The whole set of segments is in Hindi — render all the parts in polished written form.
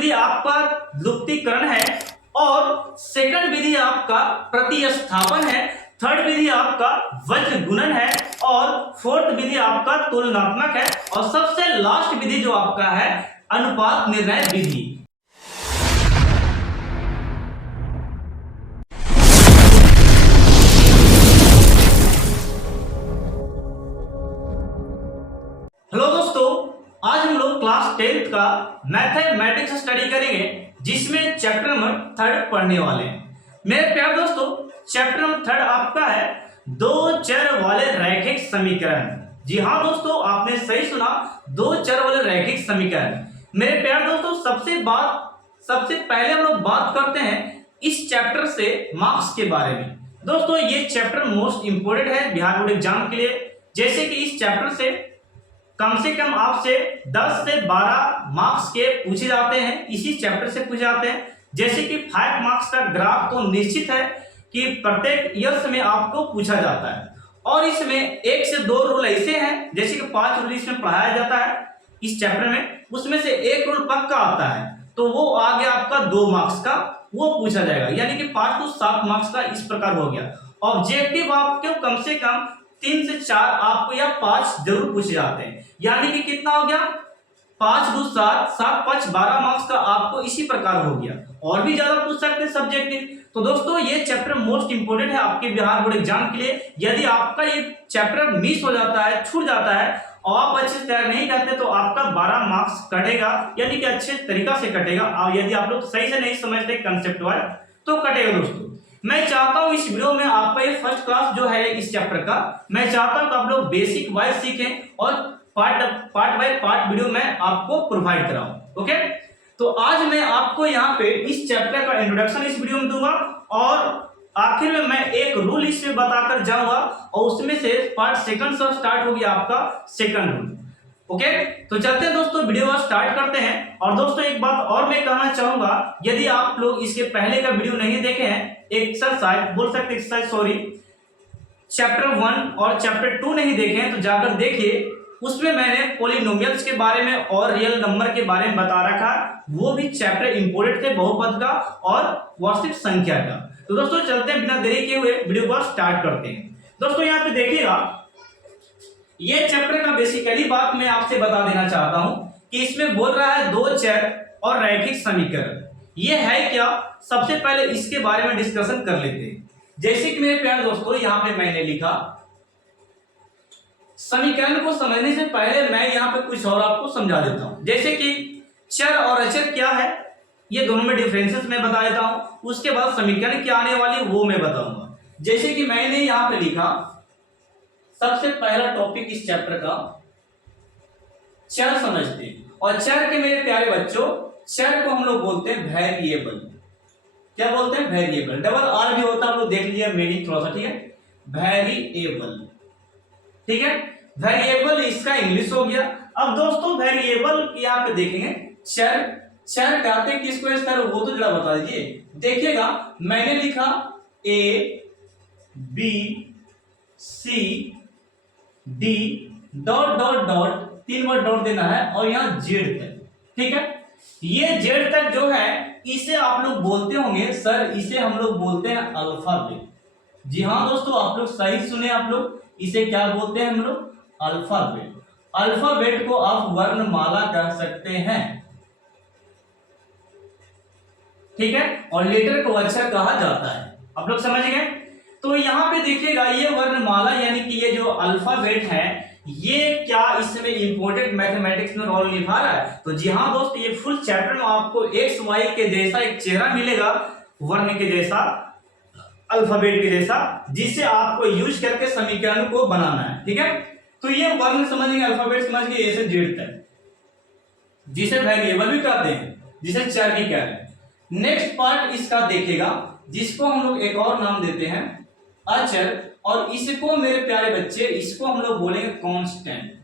विधि आपका लुप्तीकरण है और सेकंड विधि आपका प्रतिस्थापन है, थर्ड विधि आपका वज्र गुणन है और फोर्थ विधि आपका तुलनात्मक है और सबसे लास्ट विधि जो आपका है अनुपात निर्णय विधि। हेलो दोस्तों, आज हम लोग क्लास 10th का मैथमेटिक्स स्टडी करेंगे जिसमें चैप्टर नंबर 3 पढ़ने वाले हैं। मेरे प्यारे दोस्तों, चैप्टर नंबर 3 आपका है दो चर वाले रैखिक समीकरण। जी हाँ दोस्तों, आपने सही सुना, दो चर वाले रैखिक समीकरण। मेरे प्यारे दोस्तों, सबसे पहले हम लोग बात करते हैं इस चैप्टर से मार्क्स के बारे में। दोस्तों ये चैप्टर मोस्ट इंपोर्टेंट है बिहार बोर्ड एग्जाम के लिए, जैसे कि इस चैप्टर से कम आपसे 10 से 12 मार्क्स के पूछे जाते हैं, इसी चैप्टर से पूछे जाते हैं। जैसे कि 5 मार्क्स का ग्राफ तो निश्चित है कि प्रत्येक ईयर्स में आपको पूछा जाता है और इसमें 1 से 2 रूल ऐसे हैं, जैसे कि 5 रूल इसमें पढ़ाया जाता है इस चैप्टर में, उसमें से एक रूल पक्का आता है तो वो आ गया आपका 2 मार्क्स का, वो पूछा जाएगा, यानी कि 5 to 7 मार्क्स का इस प्रकार हो गया। ऑब्जेक्टिव आपको कम से कम 3 से 4 आपको या 5 जरूर पूछे जाते हैं, यानी कि कितना हो गया 5 2 7 7 5 12 मार्क्स का आपको इसी प्रकार हो गया। और भी ज्यादा पूछ सकते हैं सब्जेक्टिव। तो दोस्तों ये चैप्टर मोस्ट इंपोर्टेंट है आपके बिहार बोर्ड एग्जाम के लिए। यदि आपका ये चैप्टर मिस हो जाता है, छूट जाता है और आप अच्छे से तैयार नहीं करते तो आपका 12 मार्क्स कटेगा, यानी कि अच्छे तरीका से कटेगा। और यदि आप लोग सही से नहीं समझते कंसेप्ट वाइज तो कटेगा। दोस्तों मैं चाहता हूं इस वीडियो में आपका ये फर्स्ट क्लास जो है इस चैप्टर का, मैं चाहता हूं कि आप लोग बेसिक वाइज सीखें और पार्ट बाय पार्ट वीडियो मैं आपको प्रोवाइड कराऊं। ओके, तो आज मैं आपको यहाँ पे इस चैप्टर का इंट्रोडक्शन इस वीडियो में दूंगा और आखिर में मैं एक रूल इसमें बताकर जाऊंगा और उसमें से पार्ट सेकंड से स्टार्ट हो गया आपका सेकंड रूल। ओके, तो चलते हैं दोस्तों, वीडियो को स्टार्ट करते हैं। और दोस्तों एक बात और मैं कहना चाहूंगा, यदि आप लोग इसके पहले का वीडियो नहीं देखे हैं, चैप्टर 1 और चैप्टर 2 नहीं देखे हैं तो जाकर देखिए, उसमें मैंने पॉलिनोमियल्स के बारे में और रियल नंबर के बारे में बता रखा, वो भी चैप्टर इंपोर्टेंट थे, बहुपद का और वास्तविक संख्या का। तो दोस्तों चलते हैं, बिना देरी किए हुए वीडियो को स्टार्ट करते हैं। दोस्तों यहाँ पे देखिएगा, ये चैप्टर का बेसिकली बात मैं आपसे बता देना चाहता हूं कि इसमें बोल रहा है दो चर और रैखिक समीकरण। ये है क्या, सबसे पहले इसके बारे में डिस्कशन कर लेते हैं। जैसे कि मेरे प्यारे दोस्तों यहाँ पे मैंने लिखा, समीकरण को समझने से पहले मैं यहाँ पे कुछ और आपको समझा देता हूं। जैसे कि चर और अचर क्या है, ये दोनों में डिफरेंसेस मैं बता देता हूं, उसके बाद समीकरण क्या आने वाली वो मैं बताऊंगा। जैसे कि मैंने यहाँ पे लिखा, सबसे पहला टॉपिक इस चैप्टर का चर समझते हैं। और चर के मेरे प्यारे बच्चों, चर को हम लोग बोलते हैं वेरिएबल। क्या बोलते हैं? वेरिएबल। डबल आर भी होता है, आप लोग देख लीजिए मीनिंग थोड़ा सा, ठीक है, वेरिएबल, ठीक है। वेरिएबल इसका इंग्लिश हो गया। अब दोस्तों वेरिएबल यहाँ पे देखेंगे, चर कहते हैं किसको, इस तरह वो तो जरा बता दीजिए। देखिएगा मैंने लिखा A B C D dot dot dot, 3 बार डॉट देना है और यहाँ जेड तक, ठीक है। ये जेड तक जो है इसे आप लोग बोलते होंगे सर, इसे हम लोग बोलते हैं अल्फाबेट। जी हाँ दोस्तों, आप लोग सही सुने, आप लोग इसे क्या बोलते हैं हम लोग? अल्फाबेट। अल्फाबेट को आप वर्णमाला कह सकते हैं, ठीक है, और लेटर को अक्षर कहा जाता है। आप लोग समझ गए? तो यहाँ पे देखिएगा, ये वर्णमाला यानी कि ये जो अल्फाबेट है, ये क्या इसमें इंपोर्टेंट मैथमेटिक्स में रोल निभा रहा है? तो जी हाँ दोस्त, ये फुल चैप्टर में आपको एक्स वाई के जैसा एक चेहरा मिलेगा, वर्ण के जैसा, अल्फाबेट के जैसा, जिसे आपको यूज करके समीकरण को बनाना है, ठीक है। तो ये वर्ण समझिए, अल्फाबेट समझिए, ए से जेड तक, जिसे वेरिएबल भी कहते हैं, जिसे चर भी कहते हैं। नेक्स्ट पार्ट इसका देखिएगा, जिसको हम लोग एक और नाम देते हैं अचर, और इसको मेरे प्यारे बच्चे, इसको हम लोग बोलेंगे कांस्टेंट।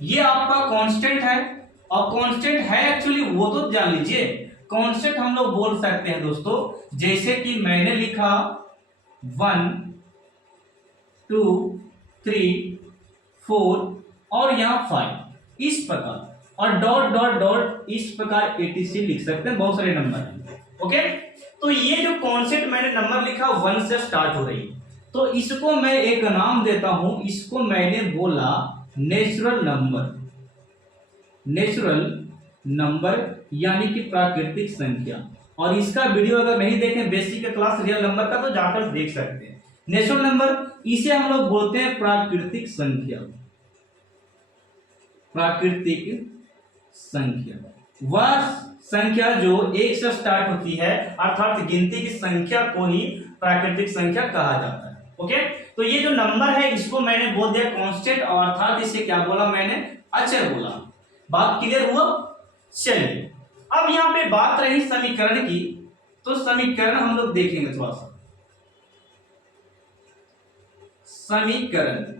ये आपका कांस्टेंट है, और कांस्टेंट है एक्चुअली वो तो जान लीजिए। कांस्टेंट हम लोग बोल सकते हैं दोस्तों, जैसे कि मैंने लिखा 1 2 3 4 और यहाँ 5, इस प्रकार, और डॉट डॉट डॉट इस प्रकार etc लिख सकते हैं, बहुत सारे नंबर हैं। ओके, तो ये जो कॉन्सेप्ट मैंने नंबर लिखा 1 से स्टार्ट हो रही है, तो इसको मैं एक नाम देता हूं, इसको मैंने बोला नेचुरल नंबर। नेचुरल नंबर यानी कि प्राकृतिक संख्या। और इसका वीडियो अगर नहीं देखें बेसिक का क्लास रियल नंबर का, तो जाकर देख सकते हैं। नेचुरल नंबर इसे हम लोग बोलते हैं प्राकृतिक संख्या। प्राकृतिक संख्या वह संख्या जो 1 से स्टार्ट होती है, अर्थात गिनती की संख्या को ही प्राकृतिक संख्या कहा जाता है। ओके, तो ये जो नंबर है इसको मैंने बोल दिया कांस्टेंट, और अर्थात इसे क्या बोला मैंने, अचर बोला। बात क्लियर हुआ? चलिए, अब यहां पे बात रही समीकरण की, तो समीकरण हम लोग देखेंगे थोड़ा सा। समीकरण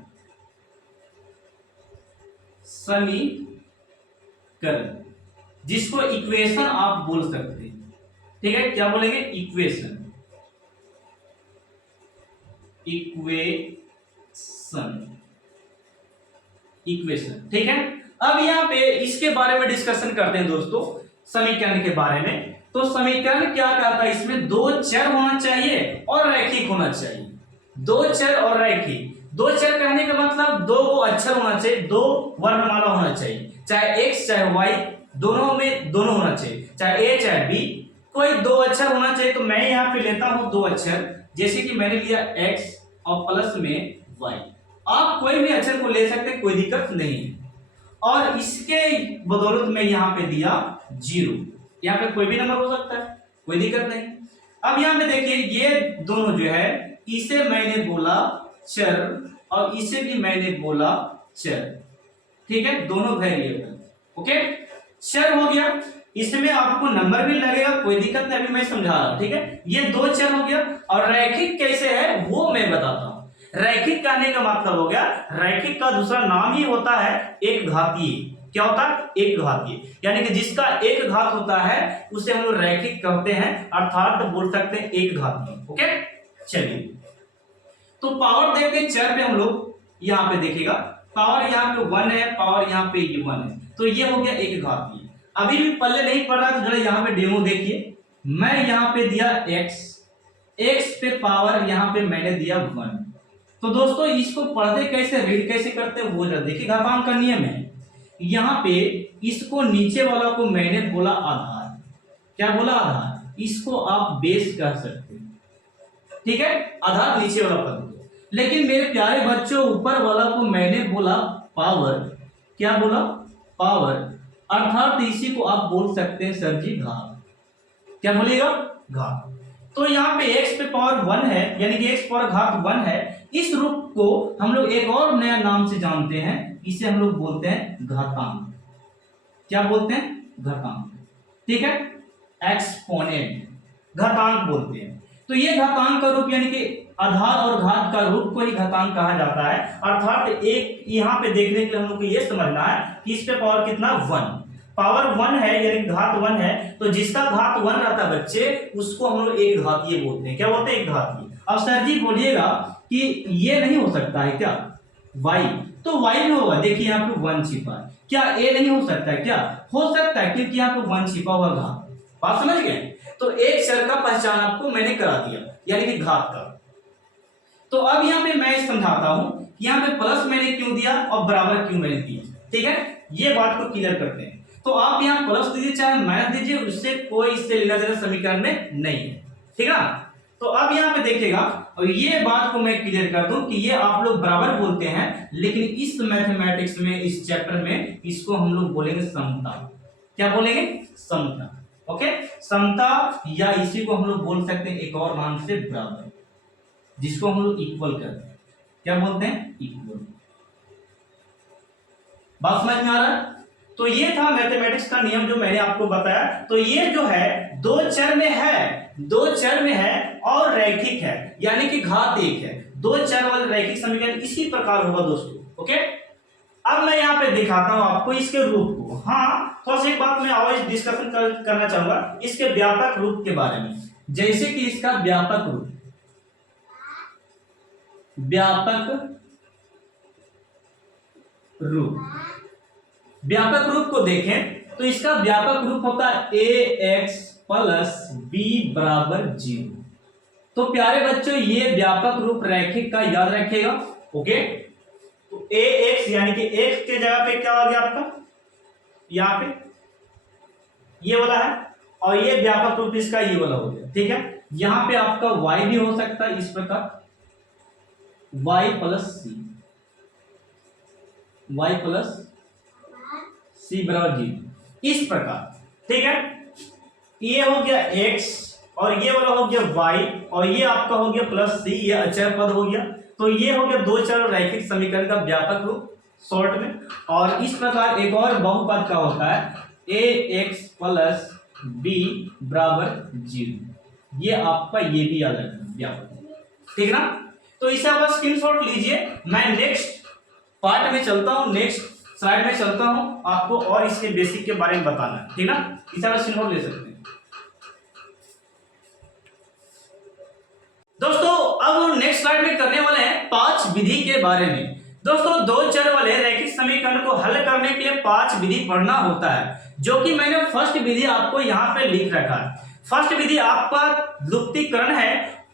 जिसको इक्वेशन आप बोल सकते हैं, ठीक है, क्या बोलेंगे, इक्वेशन। इक्वेशन, ठीक है। अब यहां पे इसके बारे में डिस्कशन करते हैं दोस्तों, समीकरण के बारे में। तो समीकरण क्या कहता है, इसमें दो चर होना चाहिए और रैखिक होना चाहिए। दो चर और रैखिक, दो चर कहने का मतलब दो अक्षर होना चाहिए, दो वर्णमाला होना चाहिए, चाहे एक्स चाहे वाई, दोनों में दोनों होना चाहिए, चाहे ए चाहे बी, कोई दो अक्षर होना चाहिए। तो मैं यहाँ पे लेता हूं दो अक्षर, जैसे कि मैंने लिया एक्स और प्लस में वाई। आप कोई भी अक्षर को ले सकते, कोई दिक्कत नहीं है। और इसके बदौलत में यहाँ पे दिया 0, यहाँ पे कोई भी नंबर हो सकता है, कोई दिक्कत नहीं। अब यहाँ पे देखिए ये दोनों जो है, इसे मैंने बोला चर और इसे भी मैंने बोला चर, ठीक है, दोनों वेरिएबल। ओके, चर हो गया, इसमें आपको नंबर भी लगेगा, कोई दिक्कत नहीं, अभी मैं समझा रहा हूं, ठीक है। ये दो चर हो गया। और रैखिक कैसे है वो मैं बताता हूं। रैखिक कहने का मतलब हो गया, रैखिक का दूसरा नाम ही होता है एक घातीय। क्या होता है, एक घातीय, यानी कि जिसका एक घात होता है उसे हम लोग रैखिक कहते हैं, अर्थात बोल सकते हैं एक घातीय। ओके, चलिए, तो पावर देखते हैं चर पे हम लोग, यहाँ पे देखिएगा पावर यहाँ पे 1 है, पावर यहाँ पे 1 है, तो ये हो गया एक घातीय। अभी भी पल्ले नहीं पड़ रहा, तो जरा यहाँ पे डेमो देखिए। मैं यहाँ पे दिया x पे पावर यहाँ पे मैंने दिया 1। तो दोस्तों इसको पढ़ते कैसे, रीड कैसे करते हैं वो जरा देखिए। घातांक का नियम है, यहाँ पे इसको नीचे वाला को मैंने बोला आधार। क्या बोला, आधार। इसको आप बेस कह सकते हैं, ठीक है, आधार नीचे वाला पद। लेकिन मेरे प्यारे बच्चों ऊपर वाला को मैंने बोला पावर। क्या बोला, पावर, अर्थात इसी को आप बोल सकते हैं सर जी घात। क्या बोलेगा, घात। तो यहाँ पे x पे पावर 1 है, यानी कि x पावर घात 1 है। इस रूप को हम लोग एक और नया नाम से जानते हैं, इसे हम लोग बोलते हैं घातांक। क्या बोलते हैं, घातांक, ठीक है, एक्सपोनेंट घातांक बोलते हैं। तो ये घातांक का रूप, यानी कि आधार और घात का रूप को ही घातांक कहा जाता है। अर्थात एक यहाँ पे देखने के लिए हम लोग को ये समझना है कि इस पे पावर कितना, 1, पावर 1 है, यानी घात 1 है। तो जिसका घात 1 रहता है बच्चे, उसको हम लोग एक घातीय बोलते हैं। क्या बोलते हैं, एक घातीय। अब सर जी बोलिएगा कि ये नहीं हो सकता है क्या, y, तो y में होगा, देखिए यहाँ पे 1 छिपा है। क्या a नहीं हो सकता है, क्या हो सकता है, क्योंकि यहाँ पे 1 छिपा हुआ घात। बात समझ गए। तो एक चर का पहचान आपको मैंने करा दिया, यानी कि घात का। तो अब यहाँ पे मैं समझाता हूं, यहाँ पे प्लस मैंने क्यों दिया और बराबर क्यों मैंने दिया, ठीक है, ये बात को क्लियर करते हैं। तो आप यहाँ प्लस दीजिए चाहे माइनस दीजिए, उससे कोई इससे लेना देना समीकरण में नहीं है, ठीक है। तो अब यहाँ पे देखिएगा, और ये बात को मैं क्लियर कर दूं कि ये आप लोग बराबर बोलते हैं, लेकिन इस मैथमेटिक्स में, इस चैप्टर में इसको हम लोग बोलेंगे समता। क्या बोलेंगे, समता। ओके, समता, या इसी को हम लोग बोल सकते हैं एक और नाम से बराबर, जिसको हम लोग इक्वल करते हैं। क्या बोलते हैं, इक्वल। बात समझ में आ रहा है। तो ये था मैथमेटिक्स का नियम जो मैंने आपको बताया। तो ये जो है दो चर में है, दो चर में है और रैखिक है, यानी कि घात 1 है। दो चर वाले रैखिक समीकरण इसी प्रकार होगा दोस्तों। ओके, अब मैं यहाँ पे दिखाता हूं आपको इसके रूप को। हाँ, थोड़ा सा एक बात मैं और डिस्कशन करना चाहूंगा इसके व्यापक रूप के बारे में, जैसे कि इसका व्यापक रूप, व्यापक रूप व्यापक रूप को देखें तो इसका व्यापक रूप होता है ax प्लस b बराबर 0। तो प्यारे बच्चों ये व्यापक रूप रैखिक का याद रखिएगा। ओके, तो ax यानी कि x के जगह पे क्या हो गया आपका, यहाँ पे ये वाला है, और ये व्यापक रूप इसका ये वाला हो गया। ठीक है, यहां पे आपका y भी हो सकता है इस प्रकार, y प्लस सी बराबर 0 इस प्रकार। ठीक है, ये हो गया x और ये वाला हो गया y और ये आपका हो गया प्लस सी, ये अचर पद हो गया। तो ये हो गया दो चर रैखिक समीकरण का व्यापक रूप शॉर्ट में। और इस प्रकार एक और बहुपद का होता है ax प्लस b बराबर 0। ये आपका ये भी याद रखना व्यापक, ठीक ना। तो इसे आप स्क्रीनशॉट लीजिए। मैं नेक्स्ट पार्ट में चलता हूं, नेक्स्ट स्लाइड में चलता हूं, आपको और इसके बेसिक के बारे में बताना है, ठीक ना। इसे आप स्क्रीनशॉट ले सकते हैं। दोस्तों अब हम नेक्स्ट स्लाइड में करने वाले हैं 5 विधि के बारे में। दोस्तों दो चर वाले रैखिक समीकरण को हल करने के लिए 5 विधि पढ़ना होता है, जो कि मैंने फर्स्ट विधि आपको यहाँ पे लिख रखा है। फर्स्ट विधि आपका लुप्तीकरण है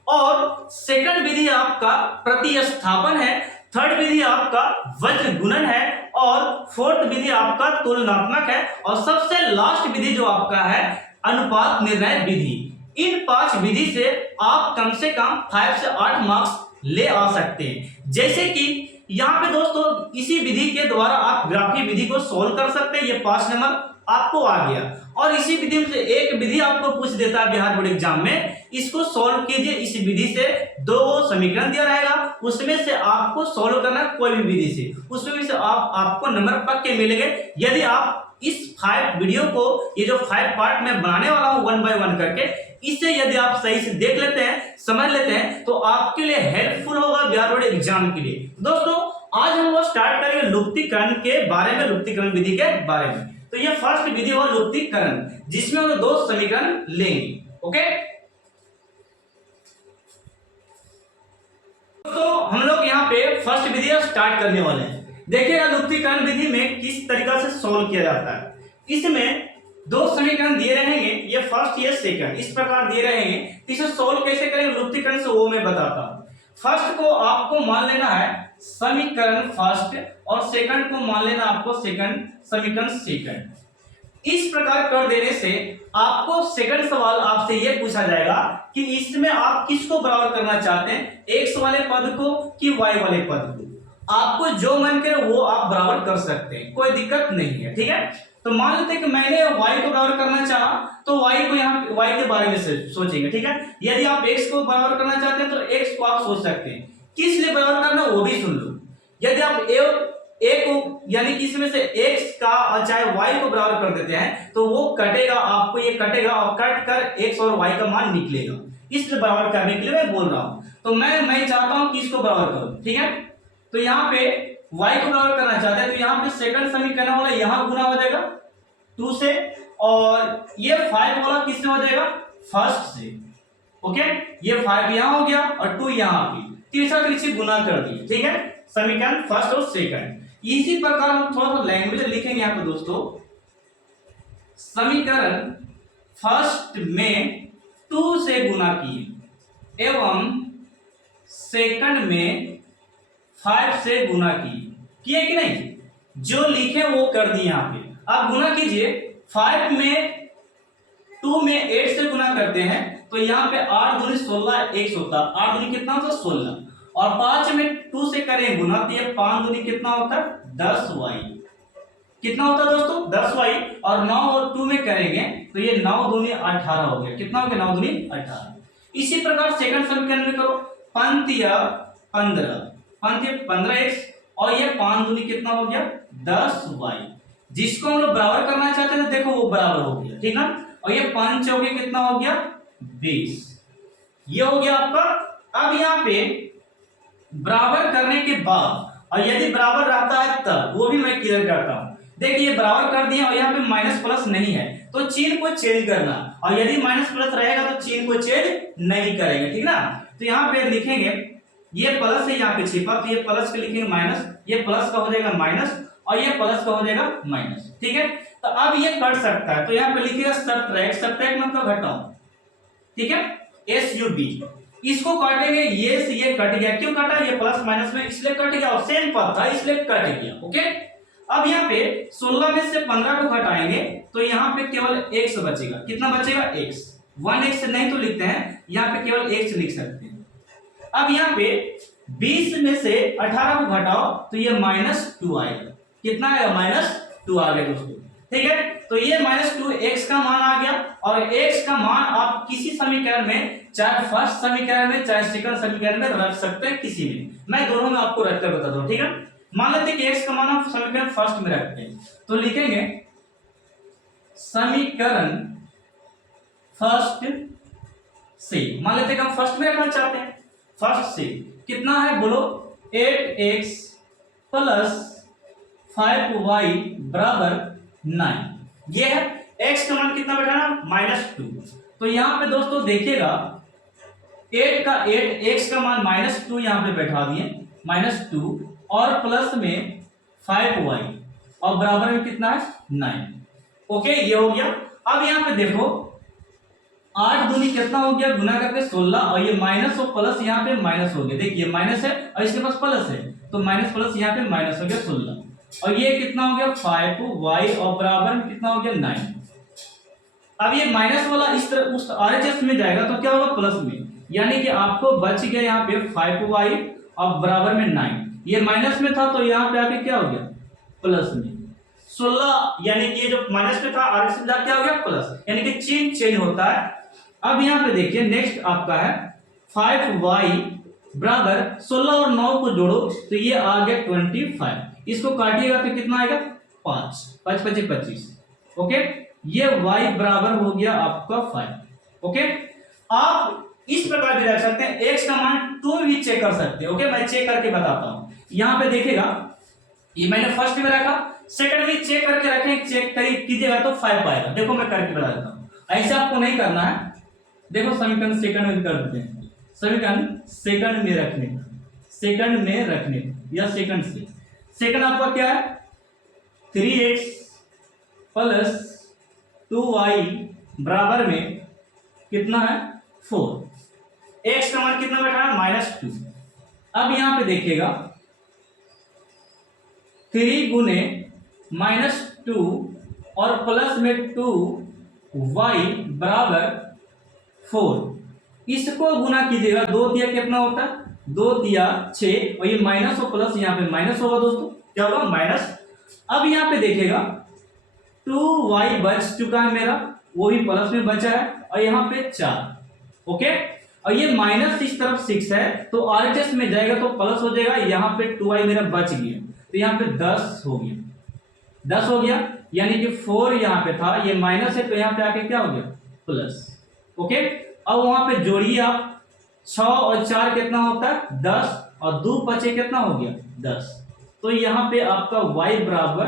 और सेकंड विधि आपका प्रतिस्थापन है, थर्ड विधि आपका वज्र गुणन है और फोर्थ विधि आपका तुलनात्मक है और सबसे लास्ट विधि जो आपका है अनुपात निर्णय विधि। इन 5 विधि से आप कम से कम 5 से 8 मार्क्स ले आ सकते हैं। जैसे कि यहाँ पे दोस्तों इसी विधि के द्वारा आप ग्राफी विधि को सोल्व कर सकते हैं, ये 5 नंबर आपको आ गया। और इसी विधि में से एक विधि आपको पूछ देता है बिहार बोर्ड एग्जाम में, इसको सॉल्व कीजिए। इस विधि से 2 समीकरण दिया रहेगा, उसमें से आपको सॉल्व करना कोई भी विधि से, उसमें से आपको नंबर पक्के मिलेंगे। यदि आप इस 5 वीडियो को, ये जो 5 पार्ट में बनाने वाला हूं 1 बाय 1 करके, इससे यदि आप सही से देख लेते हैं, समझ लेते हैं, तो आपके लिए हेल्पफुल होगा बिहार बोर्ड एग्जाम के लिए। दोस्तों आज हम लोग स्टार्ट करेंगे लुप्तीकरण के बारे में, लुप्तीकरण विधि के बारे में। तो ये फर्स्ट विधि हुआ लुप्तीकरण, जिसमें हम 2 समीकरण लेंगे। ओके, तो हम लोग यहाँ पे फर्स्ट विधि स्टार्ट करने वाले हैं। देखिएगा लुप्तीकरण विधि में किस तरीका से सोल्व किया जाता है। इसमें 2 समीकरण दिए रहेंगे, ये फर्स्ट ये सेकंड, इस प्रकार दिए रहेंगे। इसे सोल्व कैसे करेंगे लुप्तीकरण से वो मैं बताता हूं। फर्स्ट को आपको मान लेना है समीकरण फर्स्ट और सेकंड को मान लेना आपको सेकंड, समीकरण सेकंड। इस प्रकार कर देने से आपको सेकंड सवाल आपसे यह पूछा जाएगा कि इसमें आप किसको बराबर करना चाहते हैं, एक्स वाले पद को कि वाई वाले पद को। आपको जो मन करे वो आप बराबर कर सकते हैं, कोई दिक्कत नहीं है। ठीक है, तो मान लेते हैं कि मैंने y को बराबर करना चाहा, तो y को यहाँ y के बारे में सोचेंगे। ठीक है, यदि आप x को बराबर करना चाहते हैं तो x को आप सोच सकते हैं, किस लिए बराबर करना वो भी सुन लो। यदि आप a को यानी कि इसमें से x का और चाहे y को बराबर कर देते हैं तो वो कटेगा, आपको ये कटेगा और कट कर x और y का मान निकलेगा। इसलिए बराबर करने के लिए मैं बोल रहा हूं। तो मैं चाहता हूं कि इसको बराबर करो। ठीक है, तो यहाँ पे y को बराबर करना चाहते हैं तो यहाँ पे सेकंड समीकरण वाला यहाँ गुना हो जाएगा 2 से, और ये 5 वाला किससे हो जाएगा फर्स्ट से। ओके, ये 5 यहाँ हो गया और 2 यहाँ आ गई, तीसरा तिरछी गुना कर दिए। ठीक है, समीकरण फर्स्ट और सेकंड। इसी प्रकार हम थोड़ा सा लैंग्वेज लिखेंगे यहाँ पे दोस्तों। समीकरण फर्स्ट में 2 से गुना किए एवं सेकंड में 5 से गुना किए कि नहीं, जो लिखे वो कर दिए। यहाँ पे आप गुना कीजिए, 5 में 2 में 8 से गुना करते हैं तो यहाँ पे 8 दूनी 16 x होता है, 8 दूनी कितना होता है 16, और 5 में 2 से करें गुना तो ये 5 दूनी कितना होता है 10y, कितना होता है दोस्तों 10y, और 9 और 2 में करेंगे तो ये 9 दूनी 18 हो गया, कितना हो गया 9 दूनी 18। इसी प्रकार सेकंड समीकरण में करो, पंक्तिया 15x और ये 5 दूनी कितना हो गया 10y, जिसको हम लोग बराबर करना चाहते हैं देखो वो बराबर हो गया। ठीक ना, और ये 5 चौके कितना हो गया 20, ये हो गया आपका। अब यहाँ पे बराबर करने के बाद, और यदि बराबर रहता है तब, वो भी मैं क्लियर करता हूं। देखिए बराबर कर दिए और यहाँ पे माइनस प्लस नहीं है तो चिन्ह को चेंज करना, और यदि माइनस प्लस रहेगा तो चिन्ह को चेंज नहीं करेंगे। ठीक ना, तो यहाँ पे लिखेंगे ये प्लस है यहाँ पे छिपा, तो ये प्लस के लिखेंगे माइनस, ये प्लस का हो जाएगा माइनस, और ये प्लस का हो जाएगा माइनस। ठीक है, तो अब ये कट सकता है, तो यहाँ पे लिखिएगा सबट्रैक्ट, सबट्रैक्ट मतलब घटाओ। ठीक है, SUB, इसको काटेंगे, ये से ये कट गया, क्यों कटा, ये प्लस माइनस में इसलिए कट गया, और सेम पद था इसलिए कट गया। ओके, अब यहाँ पे 16 में से 15 को घटाएंगे तो यहाँ पे केवल x बचेगा। कितना बचेगा, x, 1x नहीं तो लिखते हैं, यहाँ पे केवल x लिख सकते हैं। अब यहाँ पे 20 में से 18 को घटाओ तो ये -2 आएगा। कितना आएगा, -2 आ गया दोस्तों। ठीक है, तो ये -2 x का मान आ गया, और x का मान आप किसी समीकरण में, चाहे फर्स्ट समीकरण में चाहे सेकंड समीकरण में रख सकते हैं, किसी में, मैं दोनों में आपको रखकर बताता हूं। ठीक है, मान लेते हैं कि x का मान हम समीकरण फर्स्ट में रखते हैं, तो लिखेंगे समीकरण फर्स्ट से, मान लेते हैं कि हम फर्स्ट में रखना चाहते हैं, फर्स्ट से कितना है बोलो, 8x प्लस 5y बराबर 9, ये है। x का मान कितना बैठाना, -2, तो यहां पे दोस्तों देखिएगा 8 का 8, x का मान -2 यहां पे बैठा दिए, -2 और प्लस में 5y और बराबर में कितना है, 9। ओके, ये हो गया। अब यहां पे देखो 8 दूनी कितना हो गया, गुना करके 16, और ये माइनस और प्लस यहाँ पे माइनस हो गया, देखिए माइनस है और इसके पास प्लस है, तो माइनस प्लस यहाँ पे माइनस हो गया 16, और ये कितना हो गया 5y और बराबर में कितना हो गया 9। अब ये माइनस वाला इस तरह उस RHS में जाएगा तो क्या होगा, प्लस में, यानी कि आपको बच गया यहाँ पे 5y और बराबर में 9, ये माइनस में था तो यहाँ पे आके क्या हो गया, प्लस में 16, यानी कि ये जो माइनस में था RHS में जाके क्या हो गया, प्लस, यानी कि चिन्ह चेंज होता है। अब यहाँ पे देखिए नेक्स्ट आपका है 5y बराबर 16 और 9 को जोड़ो तो ये आ गया 25, इसको काटिएगा तो कितना आएगा, 5, 5 5 25। ओके, ये y बराबर हो गया आपका 5। ओके, आप इस प्रकार भी रख सकते हैं, x का मान 2 भी चेक कर सकते हैं। ओके, मैं चेक करके बताता हूं। यहाँ पे देखिएगा ये मैंने फर्स्ट में रखा, सेकंड में चेक करके रखें, चेक कीजिएगा तो 5 आएगा। देखो मैं करके बता देता हूँ, ऐसे आपको नहीं करना है। देखो समीकरण सेकंड में कर देते हैं, समीकरण सेकंड में रखने, सेकंड में रखने या सेकंड से, सेकंड आपका क्या है, 3x प्लस 2y बराबर में कितना है, 4, x का मान कितना बैठा है, -2। अब यहां पे देखिएगा 3 गुने -2 और प्लस में 2y बराबर 4, इसको गुना कीजिएगा, 2 दिया कितना होता है, 2 दिया 6, और ये माइनस और प्लस यहाँ पे माइनस होगा दोस्तों, क्या होगा, माइनस। अब यहाँ पे देखिएगा 2y बच चुका है मेरा, वो भी प्लस में बचा है, और यहाँ पे 4। ओके, और ये माइनस इस तरफ 6 है तो RHS में जाएगा तो प्लस हो जाएगा, यहाँ पे 2y मेरा बच गया तो यहाँ पे 10 हो गया, 10 हो गया, यानी कि 4 यहाँ पे था, ये माइनस है तो यहाँ पे आके क्या हो गया, प्लस। ओके, अब वहां पे जोड़िए आप, 6 और 4 कितना होता है, 10, और 2 बचे कितना हो गया, 10, तो यहाँ पे आपका y बराबर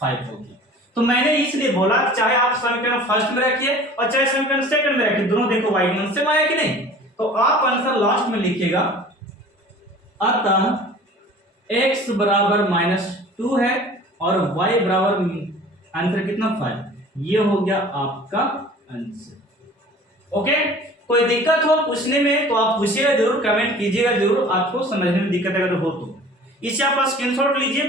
5 हो गया। तो मैंने इसलिए बोला चाहे आप समीकरण फर्स्ट में रखिए और चाहे समीकरण सेकंड में रखिए, दोनों देखो y मान से आया कि नहीं, तो आप आंसर लास्ट में लिखिएगा, अतः x बराबर -2 है और y बराबर आंसर कितना, 5, ये हो गया आपका आंसर। ओके, कोई दिक्कत हो पूछने में तो आप पूछिएगा जरूर, कमेंट कीजिएगा जरूर, आपको समझने में दिक्कत अगर हो तो इसे आप स्क्रीनशॉट लीजिए।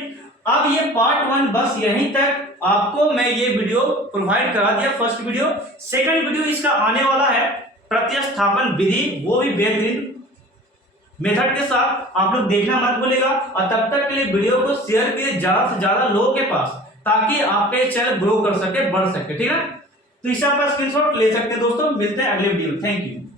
अब ये पार्ट 1 बस यहीं तक आपको मैं ये वीडियो प्रोवाइड करा दिया, फर्स्ट वीडियो। सेकंड वीडियो इसका आने वाला है प्रतिस्थापन विधि, वो भी बेहतरीन मेथड के साथ, आप लोग देखना मत भूलिएगा। और तब तक के लिए वीडियो को शेयर कीजिए ज्यादा से ज्यादा लोगों के पास, ताकि आपके चैनल ग्रो कर सके, बढ़ सके। ठीक है, तो इसे आप स्क्रीनशॉट ले सकते हैं दोस्तों। मिलते हैं अगले वीडियो, थैंक यू।